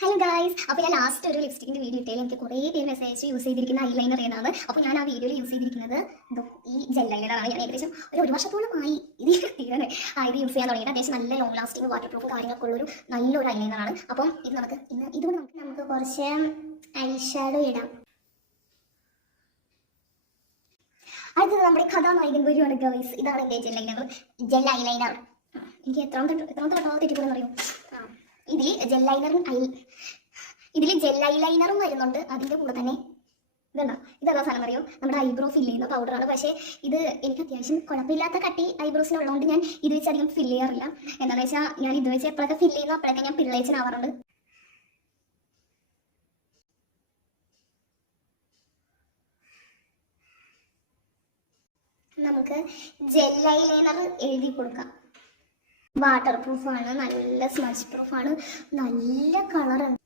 Hello guys, അപ്പോൾ ഞാൻ last ഒരു ലിപ്സ്റ്റിക്കിന്റെ വീഡിയോ ഇട്ടേ എനിക്ക് കുറേ പേര് മെസ്സേജ് യൂസ് ചെയ്തിരിക്കുന്ന ഐലൈനർ ഏതാണ്. അപ്പോൾ ഞാൻ ആ വീഡിയോയിൽ യൂസ് ചെയ്തിരിക്കുന്നത് ഈ ജെൽ ഐലൈനറാണ്. ഞാൻ ഏകദേശം ഒരു വർഷത്തോളമായി ഇത് തീരെ ഇത് യൂസ് ചെയ്യാൻ തുടങ്ങിയിട്ട്. അത്യാവശ്യം നല്ല ലോങ് ലാസ്റ്റിംഗ് വാട്ടർ പ്രൂഫും കാര്യങ്ങളൊക്കെ ഉള്ളൊരു നല്ലൊരു ഐലൈനറാണ്. അപ്പം ഇത് നമുക്ക് ഇതുകൊണ്ട് നമുക്ക് കുറച്ച് ഐ ഷാഡോ ഇടാം. അടുത്തത് നമ്മുടെ കഥാനായകൻ വരുവാണ് ഗൈസ്. ഇതാണ് എൻ്റെ ജെൽ ഐലൈനർ. എനിക്ക് എത്രാമത്തെ വട്ടം തെറ്റിക്കൂടെന്ന് അറിയോ? ഇതിൽ ജെൽ ഐലൈനറും വരുന്നുണ്ട്. അതിൻ്റെ കൂടെ തന്നെ ഇതെന്താ സാധനം അറിയോ? നമ്മുടെ ഐബ്രോ ഫില്ല് ചെയ്യുന്ന പൗഡറാണ്. പക്ഷേ ഇത് എനിക്ക് അത്യാവശ്യം കുഴപ്പമില്ലാത്ത കട്ടി ഐബ്രോസിനുള്ളതുകൊണ്ട് ഞാൻ ഇത് വെച്ച് അധികം ഫില്ല് ചെയ്യാറില്ല. എന്താണെന്ന് വെച്ചാൽ ഞാൻ ഇത് വെച്ച് എപ്പോഴൊക്കെ ഫില്ല് ചെയ്യുന്നു അപ്പോഴൊക്കെ ഞാൻ പിള്ളേച്ചനാവാറുണ്ട്. നമുക്ക് ജെൽ ഐലൈനർ എഴുതി കൊടുക്കാം. വാട്ടർ പ്രൂഫാണ്, നല്ല സ്മച്ച് പ്രൂഫാണ്, നല്ല കളറാണ്.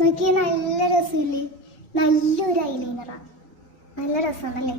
നോക്കിയ നല്ല രസമില്ലേ? നല്ലൊരു ഐലൈനറാണ്, നല്ല രസമാണല്ലേ?